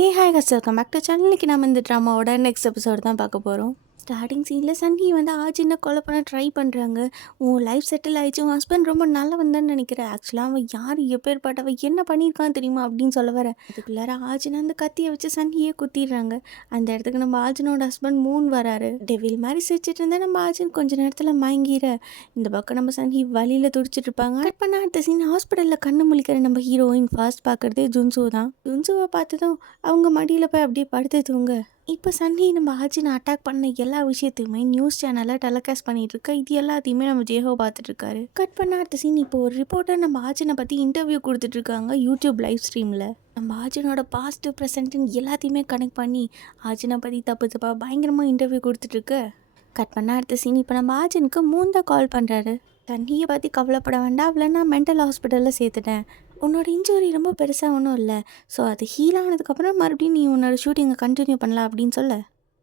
Hey hi கஸ் welcome back to channel. இன்னைக்கு நம்ம இந்த ட்ராமாவோட நெக்ஸ்ட் எபிசோடு தான் பார்க்க போகிறோம். ஸ்டார்டிங் சீனில் சன்னி வந்து ஆச்சின்ன கொலை பண்ண ட்ரை பண்ணுறாங்க. உன் லைஃப் செட்டில் ஆயிடுச்சு, உன் ஹஸ்பண்ட் ரொம்ப நல்லவன் தான் நினைக்கிறேன். ஆக்சுவலாக அவன் யார், எப்பேற்பட்டவன், என்ன பண்ணியிருக்கான் தெரியுமா அப்படின்னு சொல்ல வர அதுக்குள்ளார ஆச்சின் அந்த கத்தியை வச்சு சன்னியே குத்திடுறாங்க. அந்த இடத்துக்கு நம்ம ஆச்சினோட ஹஸ்பண்ட் மூன் வராரு. டெவில் மாதிரி சிரிச்சிட்டு இருந்தா நம்ம ஆச்சின் கொஞ்ச நேரத்தில் மயங்கிற. இந்த பக்கம் நம்ம சன்னி வழியில் துடிச்சிட்டு இருப்பாங்க. கட் பண்ண அடுத்த சீன் ஹாஸ்பிட்டலில் கண்ணு முழிக்கிற நம்ம ஹீரோயின் ஃபாஸ்ட் பார்க்குறதே ஜுன்சு தான். ஜுன்சுவை பார்த்ததும் அவங்க மடியில் போய் அப்படியே படுத்து தூங்க. இப்போ சன்னி நம்ம ஆச்சினை அட்டாக் பண்ண எல்லா விஷயத்தையுமே நியூஸ் சேனலில் டெலிகாஸ்ட் பண்ணிட்டு இருக்கா. இது எல்லாத்தையுமே நம்ம ஜேஹோ பார்த்துட்டு இருக்காரு. கட் பண்ண அடுத்த சீன் இப்போ ஒரு ரிப்போர்ட்டர் நம்ம ஆச்சினை பற்றி இன்டர்வியூ கொடுத்துட்டு இருக்காங்க யூடியூப் லைவ் ஸ்ட்ரீமில். நம்ம ஆச்சினோட பாஸ்ட் ப்ரெசென்ட்னு எல்லாத்தையுமே கனெக்ட் பண்ணி ஆச்சினை பற்றி தப்பு பயங்கரமாக இன்டர்வியூ கொடுத்துட்ருக்கு. கட் பண்ண அடுத்த சீன் இப்போ நம்ம ஆச்சினுக்கு மூந்தா கால் பண்ணுறாரு. சன்னியை பற்றி கவலைப்பட வேண்டாம், அவளை நான் மென்டல் ஹாஸ்பிட்டலில் சேர்த்துட்டேன். உன்னோட இன்ஜுரி ரொம்ப பெருசாக ஒன்றும் இல்லை. ஸோ அது ஹீல் ஆனதுக்கப்புறம் மறுபடியும் நீ உன்னோட ஷூட்டிங்கை கண்டினியூ பண்ணலாம் அப்படின்னு சொல்ல,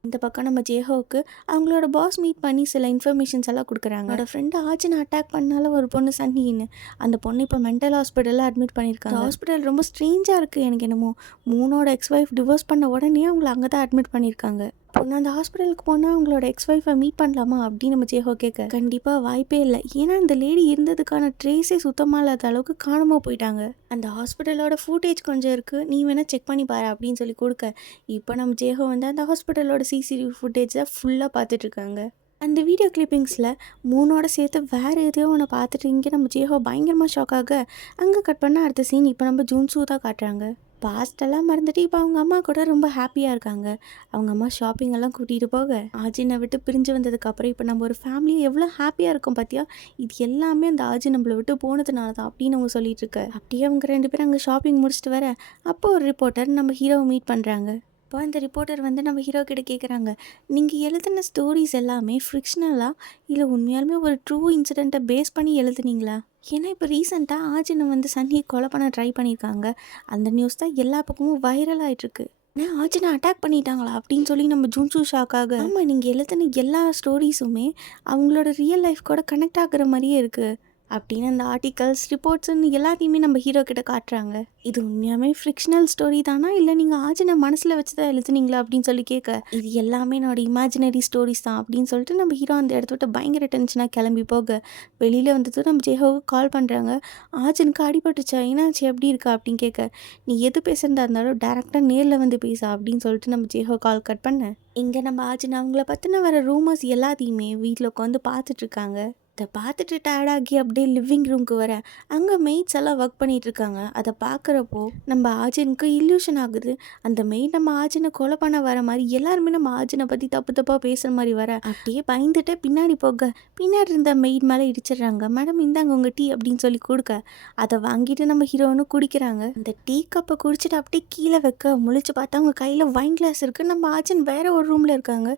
இந்த பக்கம் நம்ம ஜேஹோவுக்கு அவங்களோட பாஸ் மீட் பண்ணி சில இன்ஃபர்மேஷன்ஸ் எல்லாம் கொடுக்குறாங்க. என்னோட ஃப்ரெண்டு ஆச்சினை அட்டாக் பண்ணாலும் ஒரு பொண்ணு சன்னின்னு, அந்த பொண்ணு இப்போ மென்டல் ஹாஸ்பிட்டலில் அட்மிட் பண்ணியிருக்காங்க. ஹாஸ்பிட்டல் ரொம்ப ஸ்ட்ரேஞ்சாக இருக்குது. எனக்கு என்னமோ மூனோட எக்ஸ் ஒய்ஃப் டிவோர்ஸ் பண்ண உடனே அவங்கள அங்கே தான் அட்மிட் பண்ணியிருக்காங்க. பொண்ணு அந்த ஹாஸ்பிட்டலுக்கு போனால் அவங்களோட எக்ஸ் ஒய்ஃபை மீட் பண்ணலாமா அப்படின்னு நம்ம ஜேஹோ கேட்க, கண்டிப்பாக வாய்ப்பே இல்லை. ஏன்னா இந்த லேடி இருந்ததுக்கான ட்ரேஸே சுத்தமாக இல்லாத அளவுக்கு காணாமல் போயிட்டாங்க. அந்த ஹாஸ்பிட்டலோட ஃபுட்டேஜ் கொஞ்சம் இருக்குது, நீ வேணால் செக் பண்ணி பாரு அப்படின்னு சொல்லி கொடுக்க, இப்போ நம்ம ஜேஹோ வந்து அந்த ஹாஸ்பிட்டலோட சிசிடிவி ஃபுட்டேஜை ஃபுல்லாக பார்த்துட்ருக்காங்க. அந்த வீடியோ கிளிப்பிங்ஸில் மூனோட சேர்த்து வேறு எதையோ ஒன்று பார்த்துட்டு இங்கே நம்ம ஜேஹோ பயங்கரமாக ஷாக் ஆக, அங்கே கட் பண்ண அடுத்த சீன் இப்போ நம்ம ஜூன்சூ தான் காட்டுறாங்க. பாஸ்டெல்லாம் மறந்துட்டு இப்போ அவங்க அம்மா கூட ரொம்ப ஹாப்பியாக இருக்காங்க. அவங்க அம்மா ஷாப்பிங் எல்லாம் கூட்டிகிட்டு போக ஆஜினை விட்டு பிரிஞ்சு வந்ததுக்கப்புறம் இப்போ நம்ம ஒரு ஃபேமிலியை எவ்வளோ ஹாப்பியாக இருக்கும் பார்த்தியா, இது எல்லாமே அந்த ஆஜி நம்மளை விட்டு போனதுனால தான் அப்படின்னு அவங்க சொல்லிட்டு இருக்க. அப்படியே அவங்க ரெண்டு பேரும் அங்கே ஷாப்பிங் முடிச்சுட்டு வர அப்போ ஒரு ரிப்போர்ட்டர் நம்ம ஹீரோவை மீட் பண்ணுறாங்க. இப்போ அந்த ரிப்போர்ட்டர் வந்து நம்ம ஹீரோ கிட்ட கேட்குறாங்க, நீங்கள் எழுதின ஸ்டோரிஸ் எல்லாமே ஃபிக்ஷனலா இல்லை உண்மையாலுமே ஒரு ட்ரூ இன்சிடெண்ட்டை பேஸ் பண்ணி எழுதுனீங்களா? ஏன்னா இப்போ ரீசெண்டாக ஆஜினை வந்து சன்னியை கொலை பண்ண ட்ரை பண்ணியிருக்காங்க. அந்த நியூஸ் தான் எல்லா பக்கமும் வைரல் ஆகிட்டுருக்கு. ஏன்னா ஆஜினை அட்டாக் பண்ணிட்டாங்களா அப்படின்னு சொல்லி நம்ம ஜூன்சூ ஷாக்காக, ஆமாம் நீங்கள் எழுதின எல்லா ஸ்டோரிஸுமே அவங்களோட ரியல் லைஃப் கூட கனெக்ட் ஆகுற மாதிரியே இருக்குது அப்படின்னு அந்த ஆர்டிகல்ஸ் ரிப்போர்ட்ஸ்ன்னு எல்லாத்தையுமே நம்ம ஹீரோ கிட்ட காட்டுறாங்க. இது உண்மையாமே ஃபிக்ஷனல் ஸ்டோரி தானா இல்லை நீங்கள் ஆஜினை மனசில் வச்சு தான் எழுதுனீங்களா அப்படின்னு சொல்லி கேட்க, இது எல்லாமே என்னோட இமேஜினரி ஸ்டோரிஸ் தான் அப்படின்னு சொல்லிட்டு நம்ம ஹீரோ அந்த இடத்த விட்டு பயங்கர டென்ஷனாக கிளம்பி போக, வெளியில் வந்துட்டு நம்ம ஜேஹோவுக்கு கால் பண்ணுறாங்க. ஆஜினுக்கு அடிபட்டுச்சா, என்னாச்சு, எப்படி இருக்கா அப்படின்னு கேட்க, நீ எது பேசுகிறதா இருந்தாலும் டேரெக்டாக நேரில் வந்து பேச அப்படின்னு சொல்லிட்டு நம்ம ஜேஹோ கால் கட் பண்ண, இங்கே நம்ம ஆஜின் அவங்கள பற்றின வர ரூமர்ஸ் எல்லாத்தையுமே வீட்டில் உட்காந்து பார்த்துட்ருக்காங்க. அதை பார்த்துட்டு டயர்டாகி அப்படியே லிவிங் ரூம்க்கு வர அங்கே மெய்ட்ஸ் எல்லாம் ஒர்க் பண்ணிகிட்டு இருக்காங்க. அதை பார்க்குறப்போ நம்ம ஆஜினுக்கு இல்யூஷன் ஆகுது. அந்த மெய்ட் நம்ம ஆஜினை கொலை பண்ண வர மாதிரி எல்லாருமே நம்ம ஆஜினை பற்றி தப்பாக பேசுகிற மாதிரி வர அப்படியே பயந்துட்டு பின்னாடி போக பின்னாடி இருந்த மெய்ட் மேலே இடிச்சிடுறாங்க. மேடம் இந்தாங்க உங்கள் டீ அப்படின்னு சொல்லி கொடுக்க, அதை வாங்கிட்டு நம்ம ஹீரோனும் குடிக்கிறாங்க. அந்த டீ கப்பை குடிச்சிட்டு அப்படியே கீழே வைக்க முழிச்சு பார்த்தா அவங்க கையில் வைன் கிளாஸ் இருக்குது. நம்ம ஆஜின் வேறு ஒரு ரூமில் இருக்காங்க.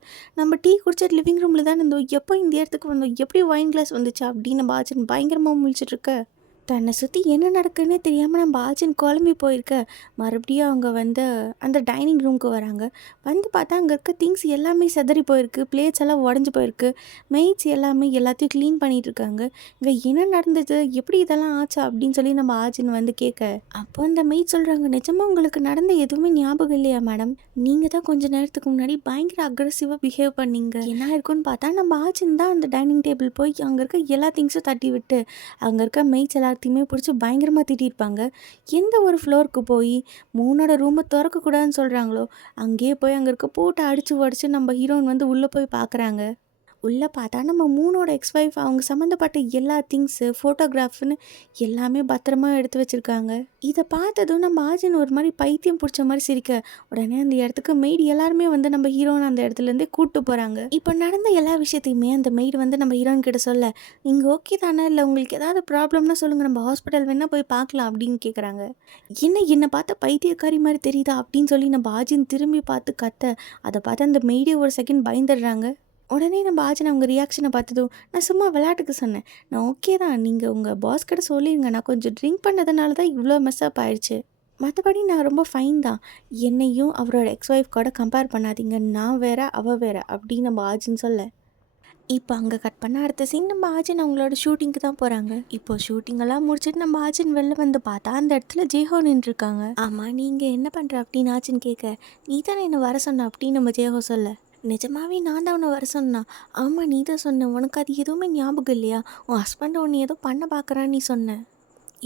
நம்ம டீ குடிச்சிட்டு லிவிங் ரூமில் தான் இருந்தோம், எப்போ இந்த இடத்துக்கு வந்தோம், எப்படி வைன் கிளாஸ் வந்துச்சு அப்படின்னு நம்ம ஆஜின் பயங்கரமாக முழிச்சிட்டு இருக்க, தன்னை சுற்றி என்ன நடக்குன்னே தெரியாமல் நம்ம ஆஜின் குழம்பி போயிருக்க. மறுபடியும் அவங்க வந்து அந்த டைனிங் ரூமுக்கு வராங்க. வந்து பார்த்தா அங்கே இருக்க திங்ஸ் எல்லாமே செதறி போயிருக்கு, பிளேட்ஸ் எல்லாம் உடஞ்சி போயிருக்கு. மெய்ட்ஸ் எல்லாமே எல்லாத்தையும் க்ளீன் பண்ணிகிட்டு இருக்காங்க. இங்கே என்ன நடந்தது, எப்படி இதெல்லாம் ஆச்சா அப்படின்னு சொல்லி நம்ம ஆஜின் வந்து கேட்க, அப்போ அந்த மெய்ட் சொல்கிறாங்க, நிஜமாக உங்களுக்கு நடந்த எதுவுமே ஞாபகம் இல்லையா மேடம், நீங்கள் தான் கொஞ்சம் நேரத்துக்கு முன்னாடி பயங்கர அக்ரெசிவாக பிஹேவ் பண்ணீங்க. என்ன இருக்குன்னு பார்த்தா நம்ம ஆஜின் தான் அந்த டைனிங் டேபிள் போய் அங்கே இருக்க எல்லா திங்ஸும் தட்டி விட்டு அங்கே இருக்க மெய்ட்ஸ் எல்லாத்தையுமே பிடிச்சி பயங்கரமாக திட்டிருப்பாங்க. எந்த ஒரு ஃப்ளோருக்கு போய் மூனோட ரூமை திறக்கக்கூடாதுன்னு சொல்கிறாங்களோ அங்கேயே போய் அங்கே இருக்க போட்டு அடித்து உடச்சி நம்ம ஹீரோயின் வந்து உள்ளே போய் பார்க்குறாங்க. உள்ளே பார்த்தா நம்ம மூனோட எக்ஸ் ஒய்ஃப் அவங்க சம்மந்தப்பட்ட எல்லா திங்ஸு ஃபோட்டோகிராஃப்னு எல்லாமே பத்திரமா எடுத்து வச்சுருக்காங்க. இதை பார்த்ததும் நம்ம ஆஜின் ஒரு மாதிரி பைத்தியம் பிடிச்ச மாதிரி சிரிக்க, உடனே அந்த இடத்துக்கு மெய்டு எல்லாருமே வந்து நம்ம ஹீரோயின் அந்த இடத்துலேருந்தே கூப்பிட்டு போகிறாங்க. இப்போ நடந்த எல்லா விஷயத்தையுமே அந்த மெய்டு வந்து நம்ம ஹீரோயின் கிட்ட சொல்ல, நீங்கள் ஓகே தானே, இல்லை உங்களுக்கு ஏதாவது ப்ராப்ளம்னா சொல்லுங்கள், நம்ம ஹாஸ்பிட்டல் வேணால் போய் பார்க்கலாம் அப்படின்னு கேட்குறாங்க. என்னை பார்த்த பைத்தியக்காரி மாதிரி தெரியுதா அப்படின்னு சொல்லி நம்ம ஆஜின் திரும்பி பார்த்து கத்த, அதை பார்த்து அந்த மெய்டே ஒரு செகண்ட் பயந்துடுறாங்க. உடனே நம்ம ஆஜின் அவங்க ரியாக்ஷனை பார்த்ததும், நான் சும்மா விளையாட்டுக்கு சொன்னேன், நான் ஓகே தான், நீங்கள் உங்கள் பாஸ் கிட்ட சொல்லிடுங்க, நான் கொஞ்சம் ட்ரிங்க் பண்ணதுனால தான் இவ்வளோ மெஸ்அப் ஆயிடுச்சு, மற்றபடி நான் ரொம்ப ஃபைன் தான், என்னையும் அவரோட எக்ஸ் ஒய்ஃப் கூட கம்பேர் பண்ணாதீங்க, நான் வேற அவள் வேற அப்படின்னு நம்ம ஆஜின் சொல்ல, இப்போ அங்கே கட் பண்ண அடுத்த சீன் நம்ம ஆஜின் அவங்களோட ஷூட்டிங்க்கு தான் போகிறாங்க. இப்போ ஷூட்டிங்கெல்லாம் முடிச்சுட்டு நம்ம ஆஜின் வெளில வந்து பார்த்தா அந்த இடத்துல ஜேஹோ நின்றுருக்காங்க. ஆமாம், நீங்கள் என்ன பண்ணுற அப்படின்னு ஆச்சின்னு கேட்க, நீ தானே என்னை வர சொன்ன அப்படின்னு நம்ம ஜேஹோ சொல்ல, நிஜமாவே நான் தான் உன்னை வர சொன்னா? ஆமாம், நீ தான் சொன்ன. உனக்கு அது எதுவுமே ஞாபகம் இல்லையா? உன் ஹஸ்பண்ட் உன்னை ஏதோ பண்ண பார்க்குறான்னு நீ சொன்ன.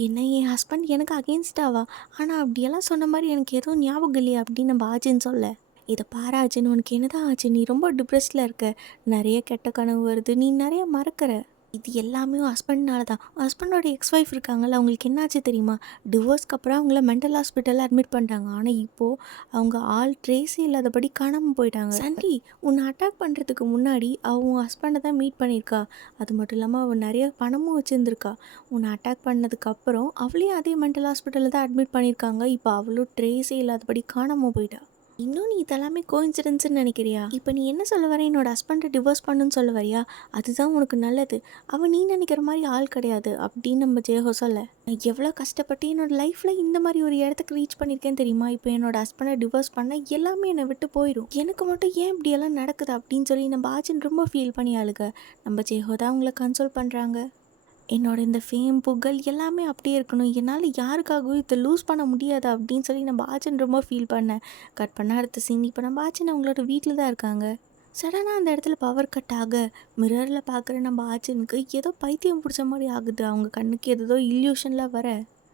என்ன, என் ஹஸ்பண்ட் எனக்கு அகெயின்ஸ்டாவா? ஆனால் அப்படியெல்லாம் சொன்ன மாதிரி எனக்கு எதுவும் ஞாபகம் இல்லையா அப்படின்னு நம்ம ஆச்சின்னு சொல்ல, இதை பாரு ஆச்சின், உனக்கு என்னதான் ஆச்சு? நீ ரொம்ப டிப்ரெஸ்டில் இருக்க, நிறைய கெட்ட கனவு வருது, நீ நிறைய மறக்கிற. இது எல்லாமே உன் ஹஸ்பண்ட்னால தான். உன் ஹஸ்பண்டோட எக்ஸ் ஒய்ஃப் இருக்காங்கல்ல, அவங்களுக்கு என்னாச்சு தெரியுமா? டிவோர்ஸ்க்கு அப்புறம் அவங்கள மென்டல் ஹாஸ்பிட்டலில் அட்மிட் பண்ணிட்டாங்க. ஆனால் இப்போது அவங்க ஆள் ட்ரேஸே இல்லாதபடி காணாமல் போயிட்டாங்க. சண்டி, உன்னை அட்டாக் பண்ணுறதுக்கு முன்னாடி அவள் உன் ஹஸ்பண்டை தான் மீட் பண்ணியிருக்கா. அது மட்டும் இல்லாமல் அவள் நிறைய பணமும் வச்சுருந்துருக்கா. உன்னை அட்டாக் பண்ணதுக்கப்புறம் அவளையும் அதே மென்டல் ஹாஸ்பிட்டலில் தான் அட்மிட் பண்ணியிருக்காங்க. இப்போ அவளும் ட்ரேஸே இல்லாதபடி காணாமல் போயிட்டா. இன்னும் நீ இதெல்லாமே கோயின்சிடன்ஸ்ன்னு நினைக்கிறியா? இப்போ நீ என்ன சொல்ல வர? என்னோட ஹஸ்பண்டை டிவோர்ஸ் பண்ணுன்னு சொல்ல வரியா? அதுதான் உனக்கு நல்லது. அவன் நீ நினைக்கிற மாதிரி ஆள் கிடையாது அப்படின்னு நம்ம ஜெயஹோ சொல்ல, நான் எவ்வளோ கஷ்டப்பட்டு என்னோடய லைஃப்பில் இந்த மாதிரி ஒரு இடத்துக்கு ரீச் பண்ணியிருக்கேன் தெரியுமா? இப்போ என்னோட ஹஸ்பண்டை டிவோர்ஸ் பண்ண எல்லாமே என்னை விட்டு போயிடும். எனக்கு மட்டும் ஏன் இப்படியெல்லாம் நடக்குது அப்படின்னு சொல்லி நம்ம ஆச்சின் ரொம்ப ஃபீல் பண்ணி அழுக, நம்ம ஜெயஹோ தான் அவங்கள கன்சோல் பண்ணுறாங்க. என்னோட இந்த ஃபேம் புகழ் எல்லாமே அப்படியே இருக்கணும், என்னால் யாருக்காகவும் இதை லூஸ் பண்ண முடியாது அப்படின்னு சொல்லி நம்ம ஆச்சின் ரொம்ப ஃபீல் பண்ணேன். கட் பண்ண அடுத்த சீன் இப்போ நம்ம ஆச்சின் அவங்களோட வீட்டில் தான் இருக்காங்க. சடனாக அந்த இடத்துல பவர் கட் ஆக மிரரில் பார்க்குற நம்ம ஆச்சினுக்கு ஏதோ பைத்தியம் பிடிச்ச மாதிரி ஆகுது. அவங்க கண்ணுக்கு ஏதோ இல்யூஷனில் வர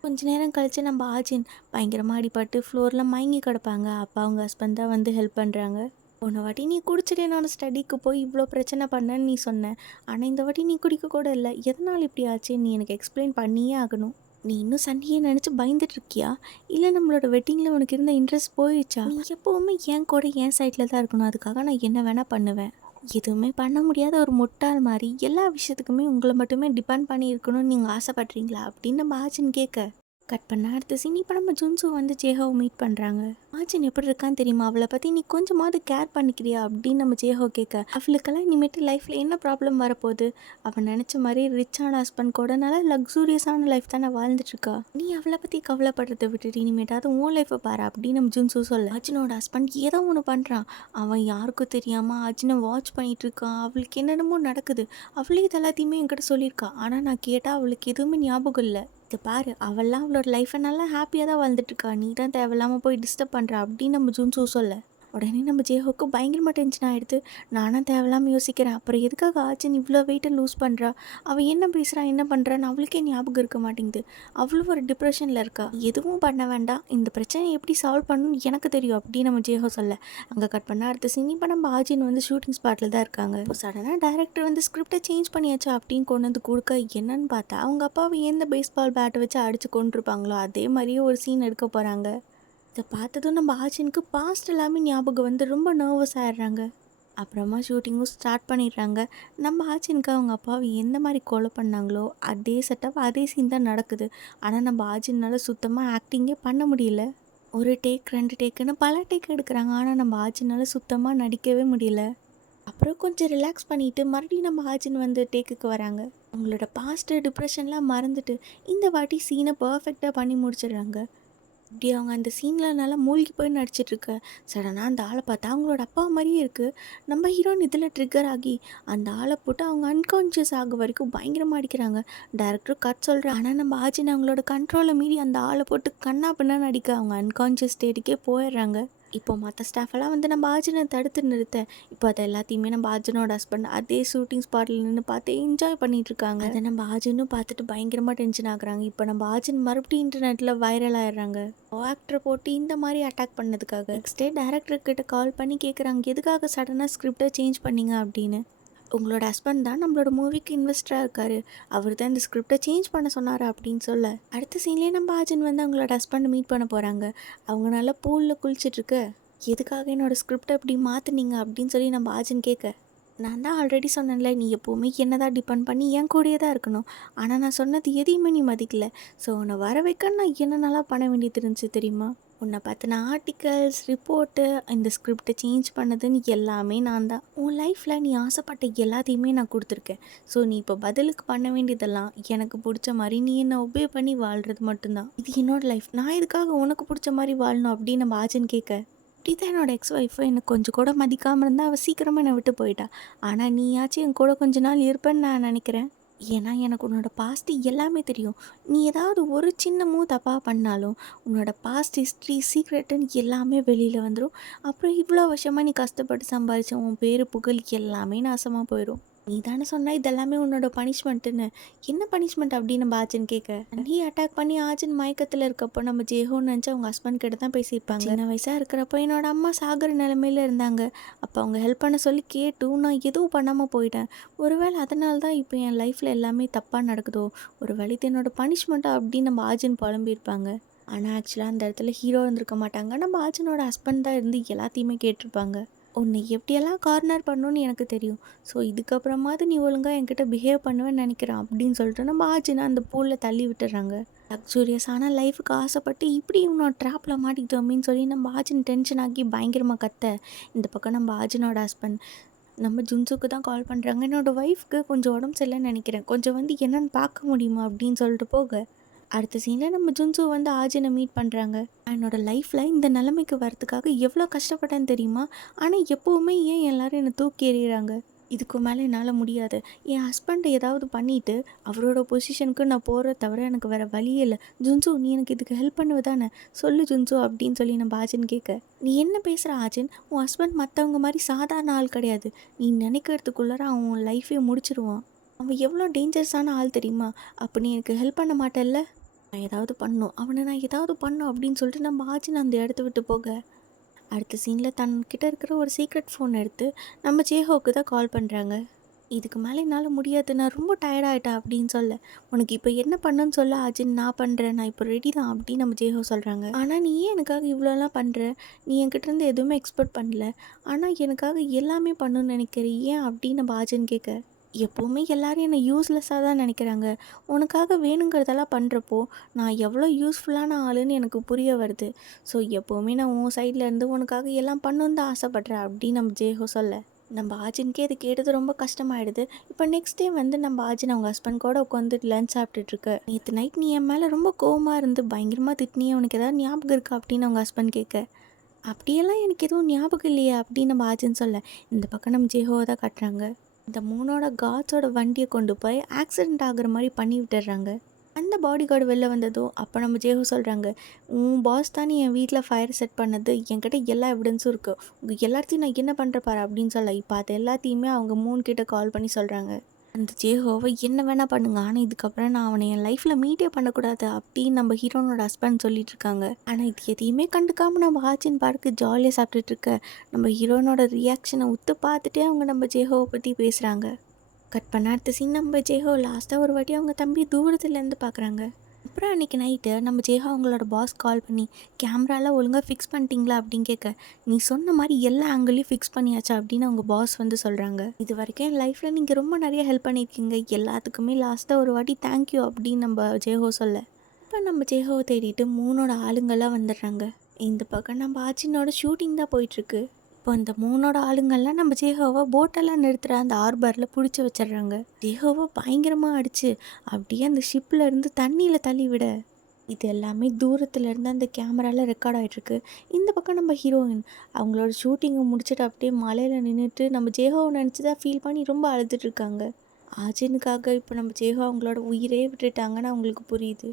கொஞ்ச நேரம் கழித்து நம்ம ஆச்சின் பயங்கரமாக அடிபட்டு ஃப்ளோரில் மயங்கி கிடப்பாங்க. அப்போ அவங்க ஹஸ்பண்ட் தான் வந்து ஹெல்ப் பண்ணுறாங்க. போன வாட்டி நீ குடிச்சிட்டு என்னோட ஸ்டடிக்கு போய் இவ்வளோ பிரச்சனை பண்ணேன்னு நீ சொன்ன. ஆனால் இந்த வாட்டி நீ குடிக்க கூட இல்லை. எதனால் இப்படி ஆச்சு நீ எனக்கு எக்ஸ்பிளைன் பண்ணியே ஆகணும். நீ இன்னும் சண்டையை நினச்சி பயந்துட்டு இருக்கியா? இல்லை நம்மளோட வெட்டிங்கில் உனக்கு இருந்த இன்ட்ரெஸ்ட் போயிடுச்சா? நீ எப்போவுமே என் கூட என் சைடில் தான் இருக்கணும். அதுக்காக நான் என்ன வேணால் பண்ணுவேன். எதுவுமே பண்ண முடியாத ஒரு முட்டாள் மாதிரி எல்லா விஷயத்துக்குமே உங்களை மட்டுமே டிபெண்ட் பண்ணி இருக்கணும்னு நீங்கள் ஆசைப்பட்றீங்களா அப்படின்னு நம்ம ஆச்சின்னு கேட்க, கட் பண்ண அடுத்த சீன் இப்போ நம்ம ஜுன்சு வந்து ஜேஹோவை மீட் பண்ணுறாங்க. ஆச்சின் எப்படி இருக்கான்னு தெரியுமா? அவளை பற்றி நீ கொஞ்சமாவது கேர் பண்ணிக்கிறியா அப்படின்னு நம்ம ஜேஹோ கேட்க, அவளுக்கெல்லாம் இனிமேட்டு லைஃப்பில் என்ன ப்ராப்ளம் வரப்போகுது? அவன் நினச்ச மாதிரி ரிச்சான ஹஸ்பண்ட் கூட நல்லா லக்ஸூரியஸான லைஃப் தானே வாழ்ந்துட்டுருக்கா. நீ அவளை பற்றி கவலைப்படுறதை விட்டுட்டு இனிமேட்டாவது உன் லைஃப்பை பாரு அப்படின்னு நம்ம ஜுன்சு சொல்ல, ஆச்சினோட ஹஸ்பண்ட் ஏதோ ஒன்று பண்ணுறான். அவன் யாருக்கும் தெரியாமல் ஆச்சினை வாட்ச் பண்ணிகிட்டு இருக்கான். அவளுக்கு என்னென்னமோ நடக்குது. அவளே இது எல்லாத்தையுமே என்கிட்ட சொல்லியிருக்கா. ஆனால் நான் கேட்டால் அவளுக்கு எதுவுமே ஞாபகம் இல்லை. இது பாரு, அவள்லாம் அவளோட லைஃப்பை நல்லா ஹாப்பியாக தான் வாழ்ந்துட்டுருக்கா. நீ தான் தேவையில்லாமல் போய் டிஸ்டர்ப் பண்ணுற அப்படின்னு நம்ம ஜுன்சு சொல்ல, உடனே நம்ம ஜேஹோக்கு பயங்கரமாக டென்ஷன் ஆகிடுது. நானும் தேவையில்லாமல் யோசிக்கிறேன், அப்புறம் எதுக்காக ஆச்சின் இவ்வளோ வெயிட்டை லூஸ் பண்ணுறா? அவள் என்ன பேசுகிறா, என்ன பண்ணுறான்னு அவளுக்கே ஞாபகம் இருக்க மாட்டேங்குது. அவ்வளோ ஒரு டிப்ரெஷனில் இருக்கா. எதுவும் பண்ண வேண்டாம், இந்த பிரச்சனையை எப்படி சால்வ் பண்ணணும்னு எனக்கு தெரியும் அப்படின்னு நம்ம ஜேஹோ சொல்ல, அங்கே கட் பண்ண அடுத்த சீன் இப்போ நம்ம ஆச்சின் வந்து ஷூட்டிங் ஸ்பாட்டில் தான் இருக்காங்க. இப்போ சடனாக டேரக்டர் வந்து ஸ்கிரிப்டை சேஞ்ச் பண்ணியாச்சா அப்படின்னு கொண்டு வந்து கொடுக்க, என்னன்னு பார்த்தா அவங்க அப்பாவை எந்த பேஸ்பால் பேட்டை வச்சு அடித்து கொண்டிருப்பாங்களோ அதே மாதிரியே ஒரு சீன் எடுக்க போகிறாங்க. இதை பார்த்ததும் நம்ம ஆச்சினுக்கு பாஸ்ட் எல்லாமே ஞாபகம் வந்து ரொம்ப நர்வஸ் ஆகிடுறாங்க. அப்புறமா ஷூட்டிங்கும் ஸ்டார்ட் பண்ணிடுறாங்க. நம்ம ஆச்சினுக்கு அவங்க அப்பாவை எந்த மாதிரி கொலை பண்ணாங்களோ அதே செட்டப் அதே சீன் தான் நடக்குது. ஆனால் நம்ம ஆச்சினால் சுத்தமாக ஆக்டிங்கே பண்ண முடியல. ஒரு டேக் 2 டேக்குன்னு பல டேக் எடுக்கிறாங்க. ஆனால் நம்ம ஆச்சினால் சுத்தமாக நடிக்கவே முடியல. அப்புறம் கொஞ்சம் ரிலாக்ஸ் பண்ணிவிட்டு மறுபடியும் நம்ம ஆச்சின் வந்து டேக்குக்கு வராங்க. அவங்களோட பாஸ்ட்டு டிப்ரெஷன்லாம் மறந்துட்டு இந்த வாட்டி சீனை பர்ஃபெக்டாக பண்ணி முடிச்சிடுறாங்க. இப்படி அவங்க அந்த சீனில் நல்லா மூழ்கி போய் நடிச்சிட்ருக்க சடனாக அந்த ஆளை பார்த்தா அவங்களோட அப்பா மாதிரியே இருக்குது. நம்ம ஹீரோயின் இதில் ட்ரிக்கர் ஆகி அந்த ஆளை போட்டு அவங்க அன்கான்ஷியஸ் ஆக வரைக்கும் பயங்கரமாக அடிக்கிறாங்க. டேரக்டர் கட் சொல்கிறேன். ஆனால் நம்ம ஆச்சின் அவங்களோட கண்ட்ரோலை மீறி அந்த ஆளை போட்டு கண்ணா பின்னான்னு அடிக்க அவங்க அன்கான்ஷியஸ் ஸ்டேட்டுக்கே போயிடுறாங்க. இப்போ மற்ற ஸ்டாஃபெல்லாம் வந்து நம்ம ஆஜனை தடுத்து நிறுத்த, இப்போ அதை எல்லாத்தையுமே நம்ம ஆஜனோட ஹஸ்பண்ட் அதே ஷூட்டிங் ஸ்பாட்டில் நின்று பார்த்து என்ஜாய் பண்ணிட்டு இருக்காங்க. அதை நம்ம ஆஜனும் பார்த்துட்டு பயங்கரமாக டென்ஷன் ஆகுறாங்க. இப்போ நம்ம ஆஜன் மறுபடியும் இன்டர்நெட்டில் வைரல் ஆயிடுறாங்க. ஆக்டரை போட்டு இந்த மாதிரி அட்டாக் பண்ணதுக்காக. நெக்ஸ்ட் டே டேரக்டர்கிட்ட கால் பண்ணி கேட்குறாங்க, எதுக்காக சடனாக ஸ்கிரிப்டை சேஞ்ச் பண்ணிங்க அப்படின்னு. உங்களோட ஹஸ்பண்ட் தான் நம்மளோட மூவிக்கு இன்வெஸ்டராக இருக்கார், அவர் தான் இந்த ஸ்கிரிப்டை சேஞ்ச் பண்ண சொன்னார் அப்படின்னு சொல்ல, அடுத்த சீன்லேயே நம்ம ஆஜன் வந்து அவங்களோட ஹஸ்பண்டை மீட் பண்ண போகிறாங்க. அவங்க நல்லா பூலில் குளிச்சிட்ருக்க, எதுக்காக என்னோடய ஸ்கிரிப்டை இப்படி மாற்றினீங்க அப்படின்னு சொல்லி நம்ம ஆஜன் கேட்க, நான் தான் ஆல்ரெடி சொன்னேன்ல, நீ எப்போவுமே என்ன தான் டிபெண்ட் பண்ணி என் கூடயே தான் இருக்கணும். ஆனால் நான் சொன்னது எதையுமே நீ மதிக்கல. ஸோ உன்னை வர வைக்க நான் என்னென்னலாம் பண்ண வேண்டியது இருந்துச்சு தெரியுமா? உன்னை பார்த்தின ஆர்டிகல்ஸ், ரிப்போர்ட்டு, இந்த ஸ்கிரிப்டை சேஞ்ச் பண்ணதுன்னு எல்லாமே நான் தான். உன் லைஃப்பில் நீ ஆசைப்பட்ட எல்லாத்தையுமே நான் கொடுத்துருக்கேன். ஸோ நீ இப்போ பதிலுக்கு பண்ண வேண்டியதெல்லாம் எனக்கு பிடிச்ச மாதிரி நீ என்னை ஒபே பண்ணி வாழ்கிறது மட்டும்தான். இது என்னோடய லைஃப், நான் இதுக்காக உனக்கு பிடிச்ச மாதிரி வாழணும் அப்படின்னு நம்ம ஆஜன் கேட்க, இப்படி தான் என்னோட எக்ஸ் ஒய்ஃபு என்ன கொஞ்சம் கூட மதிக்காமல் இருந்தால் அவள் சீக்கிரமாக என்னை விட்டு போயிட்டா. ஆனால் நீயாச்சும் என் கூட கொஞ்ச நாள் இருப்பேன்னு நான் நினைக்கிறேன். ஏன்னா எனக்கு உன்னோட பாஸ்ட் எல்லாமே தெரியும். நீ ஏதாவது ஒரு சின்னமும் தப்பாக பண்ணாலும் உன்னோட பாஸ்ட் ஹிஸ்ட்ரி சீக்ரெட்டுன்னு எல்லாமே வெளியில் வந்துடும். அப்புறம் இவ்வளோ வருஷமாக நீ கஷ்டப்பட்டு சம்பாதிச்ச உன் பேர் புகழ் எல்லாமே நாசமாக போயிடும். நீ தானே சொன்ன இதெல்லாமே உன்னோட பனிஷ்மெண்ட்டுன்னு. என்ன பனிஷ்மெண்ட் அப்படின்னு நம்ம ஆச்சின்னு கேட்க, நீ அட்டாக் பண்ணி ஆச்சின் மயக்கத்தில் இருக்கப்போ நம்ம ஜேஹோன்னு நினச்சி அவங்க ஹஸ்பண்ட் கிட்ட தான் பேசியிருப்பாங்க. சின்ன வயசாக இருக்கிறப்போ என்னோட அம்மா சாகர நிலமையில இருந்தாங்க. அப்போ அவங்க ஹெல்ப் பண்ண சொல்லி கேட்டும் நான் எதுவும் பண்ணாமல் போயிட்டேன். ஒருவேளை அதனால தான் இப்போ என் லைஃப்பில் எல்லாமே தப்பாக நடக்குதோ, ஒரு வேளை இது என்னோட பனிஷ்மெண்ட்டா அப்படின்னு நம்ம ஆச்சின் புலம்பியிருப்பாங்க. ஆனால் ஆக்சுவலாக அந்த இடத்துல ஹீரோ இருந்திருக்க மாட்டாங்க. நம்ம ஆச்சினோட ஹஸ்பண்ட் தான் இருந்து எல்லாத்தையுமே கேட்டிருப்பாங்க. உன்னை எப்படியெல்லாம் கார்னர் பண்ணணும்னு எனக்கு தெரியும். ஸோ இதுக்கப்புறமாவது நீ ஒழுங்காக என்கிட்ட பிஹேவ் பண்ணுவேன்னு நினைக்கிறேன் அப்படின்னு சொல்லிட்டு நம்ம ஆச்சினா அந்த பூலில் தள்ளி விட்டுறாங்க. லக்ஸூரியஸான லைஃபுக்கு ஆசைப்பட்டு இப்படி இவனோட ட்ராப்பில் மாட்டிக்கிட்டோமின்னு சொல்லி நம்ம ஆச்சின் டென்ஷன் ஆகி பயங்கரமாக கத்த, இந்த பக்கம் நம்ம ஆச்சினோட ஹஸ்பண்ட் நம்ம ஜுன்சுக்கு தான் கால் பண்ணுறாங்க. என்னோடய ஒய்ஃப்க்கு கொஞ்சம் உடம்பு சரியில்லைன்னு நினைக்கிறேன், கொஞ்சம் வந்து என்னென்னு பார்க்க முடியுமா அப்படின்னு சொல்லிட்டு போக, அடுத்த சீனில் நம்ம ஜுன்சு வந்து ஆஜினை மீட் பண்ணுறாங்க. என்னோடய லைஃப்பில் இந்த நிலைமைக்கு வரதுக்காக எவ்வளோ கஷ்டப்பட்டேன்னு தெரியுமா? ஆனால் எப்போவுமே ஏன் எல்லோரும் என்னை தூக்கி எறிகிறாங்க? இதுக்கு மேலே என்னால் முடியாது. என் ஹஸ்பண்டை ஏதாவது பண்ணிவிட்டு அவரோட பொசிஷனுக்கு நான் போகிற தவிர எனக்கு வேறு வழியே இல்லை. ஜுன்சு நீ எனக்கு இதுக்கு ஹெல்ப் பண்ணுவ தானே? சொல்லு ஜுன்சு அப்படின்னு சொல்லி நம்ம ஆஜின் கேட்க, நீ என்ன பேசுகிற ஆஜின்? உன் ஹஸ்பண்ட் மற்றவங்க மாதிரி சாதாரண ஆள் கிடையாது. நீ நினைக்கிறதுக்குள்ளார அவன் உன் லைஃபே முடிச்சிருவான். அவன் எவ்வளோ டேஞ்சரஸான ஆள் தெரியுமா? அப்போ நீ எனக்கு ஹெல்ப் பண்ண மாட்டேல்ல? நான் ஏதாவது பண்ணணும், அவனை நான் ஏதாவது பண்ணணும் அப்படின்னு சொல்லிட்டு நம்ம ஆச்சின் அந்த இடத்த விட்டு போக, அடுத்த சீனில் தன்கிட்ட இருக்கிற ஒரு சீக்ரெட் ஃபோன் எடுத்து நம்ம ஜேஹோவுக்கு தான் கால் பண்ணுறாங்க. இதுக்கு மேலே என்னால் முடியாது, நான் ரொம்ப டயர்டாயிட்டேன் அப்படின்னு சொல்ல, உனக்கு இப்போ என்ன பண்ணுன்னு சொல்ல ஆச்சின், நான் பண்ணுறேன், நான் இப்போ ரெடி தான் அப்படின்னு நம்ம ஜேஹோ சொல்கிறாங்க. ஆனால் நீ ஏன் எனக்காக இவ்வளோலாம் பண்ணுற? நீ என்கிட்டேருந்து எதுவுமே எக்ஸ்பெக்ட் பண்ணல, ஆனால் எனக்காக எல்லாமே பண்ணணும்னு நினைக்கிறேன் ஏன் அப்படின்னு நம்ம ஆச்சின் கேட்க, எப்போவுமே எல்லோரும் என்னை யூஸ்லெஸ்ஸாக தான் நினைக்கிறாங்க. உனக்காக வேணுங்கிறதெல்லாம் பண்ணுறப்போ நான் எவ்வளோ யூஸ்ஃபுல்லான ஆளுன்னு எனக்கு புரிய வருது. ஸோ எப்போவுமே நான் உன் சைடில் இருந்து உனக்காக எல்லாம் பண்ணணுன்னு தான் ஆசைப்பட்றேன் அப்படின்னு நம்ம ஜேஹோ சொல்ல, நம்ம ஆஜின்கே இது கேட்டது ரொம்ப கஷ்டமாயிடுது. இப்போ நெக்ஸ்ட் டே வந்து நம்ம ஆஜின் அவங்க ஹஸ்பண்ட் கூட உட்காந்து லஞ்ச் சாப்பிட்டுட்ருக்கு. நேற்று நைட் நீ என் மேலே ரொம்ப கோவமாக இருந்து பயங்கரமாக திட்டினியே, உனக்கு ஏதாவது ஞாபகம் இருக்கா அப்படின்னு அவங்க ஹஸ்பண்ட் கேட்க, அப்படியெல்லாம் எனக்கு எதுவும் ஞாபகம் இல்லையே அப்படின்னு நம்ம ஆஜின் சொல்ல, இந்த பக்கம் நம்ம ஜேஹோவை தான் காட்டுறாங்க. இந்த மூணோட காட்ஸோட வண்டியை கொண்டு போய் ஆக்சிடெண்ட் ஆகுற மாதிரி பண்ணி விட்டுடுறாங்க. அந்த பாடி கார்டு வெளில வந்ததும் அப்போ நம்ம ஜேஹோ சொல்கிறாங்க, உன் பாஸ் தான் நீ என் வீட்டில் ஃபயர் செட் பண்ணது, என்கிட்ட எல்லா எவிடன்ஸும் இருக்குது, உங்கள் எல்லாத்தையும் நான் என்ன பண்ணுற பாரு அப்படின்னு சொல்ல, இப்போ அது எல்லாத்தையுமே அவங்க 3 கிட்ட கால் பண்ணி சொல்கிறாங்க. அந்த ஜேஹோவை என்ன வேணால் பண்ணுங்க, ஆனால் இதுக்கப்புறம் நான் அவனை என் லைஃப்பில் மீட்டே பண்ணக்கூடாது அப்படின்னு நம்ம ஹீரோனோட ஹஸ்பண்ட் சொல்லிட்டு இருக்காங்க. ஆனால் இது எதையுமே கண்டுக்காமல் நம்ம ஆச்சின் பார்க்கு ஜாலியாக சாப்பிட்டுட்டு இருக்க நம்ம ஹீரோனோட ரியாக்ஷனை உத்து பார்த்துட்டே அவங்க நம்ம ஜேஹோவை பற்றி பேசுகிறாங்க. கட் பண்ண அடுத்த சீன் நம்ம ஜேஹோ லாஸ்ட்டாக ஒரு வாட்டி அவங்க தம்பி தூரத்துலேருந்து பார்க்குறாங்க. அப்புறம் அன்றைக்கி நைட்டு நம்ம ஜேஹா அவங்களோட பாஸ் கால் பண்ணி, கேமராலாம் ஒழுங்காக ஃபிக்ஸ் பண்ணிட்டீங்களா அப்படின்னு கேட்க, நீ சொன்ன மாதிரி எல்லா ஆங்கிளையும் ஃபிக்ஸ் பண்ணியாச்சா அப்படின்னு அவங்க பாஸ் வந்து சொல்கிறாங்க. இது வரைக்கும் என் லைஃப்பில் நீங்கள் ரொம்ப நிறைய ஹெல்ப் பண்ணியிருக்கீங்க, எல்லாத்துக்குமே லாஸ்ட்டாக ஒரு வாட்டி தேங்க்யூ அப்படின்னு நம்ம ஜேஹோ சொல்ல, இப்போ நம்ம ஜேஹோவை தேடிட்டு 3ஓட ஆளுங்கள்லாம் வந்துடுறாங்க. இந்த பக்கம் நம்ம ஆச்சினோட ஷூட்டிங் தான் போயிட்டுருக்கு. இப்போ இந்த 3ஓட ஆளுங்கள்லாம் நம்ம ஜேஹோவை போட்டெல்லாம் நிறுத்துகிற அந்த ஆர்பரில் பிடிச்சி வச்சிடுறாங்க. ஜேஹோவை பயங்கரமாக அடித்து அப்படியே அந்த ஷிப்பில் இருந்து தண்ணியில் தள்ளி விட, இது எல்லாமே தூரத்துலேருந்து அந்த கேமராவில் ரெக்கார்ட் ஆகிட்டுருக்கு. இந்த பக்கம் நம்ம ஹீரோயின் அவங்களோட ஷூட்டிங்கை முடிச்சுட்டு அப்படியே மலையில் நின்றுட்டு நம்ம ஜேஹோவை நினச்சி தான் ஃபீல் பண்ணி ரொம்ப அழுதுட்ருக்காங்க. ஆஜினுக்காக இப்போ நம்ம ஜேஹோ அவங்களோட உயிரே விட்டுட்டாங்கன்னு அவங்களுக்கு புரியுது.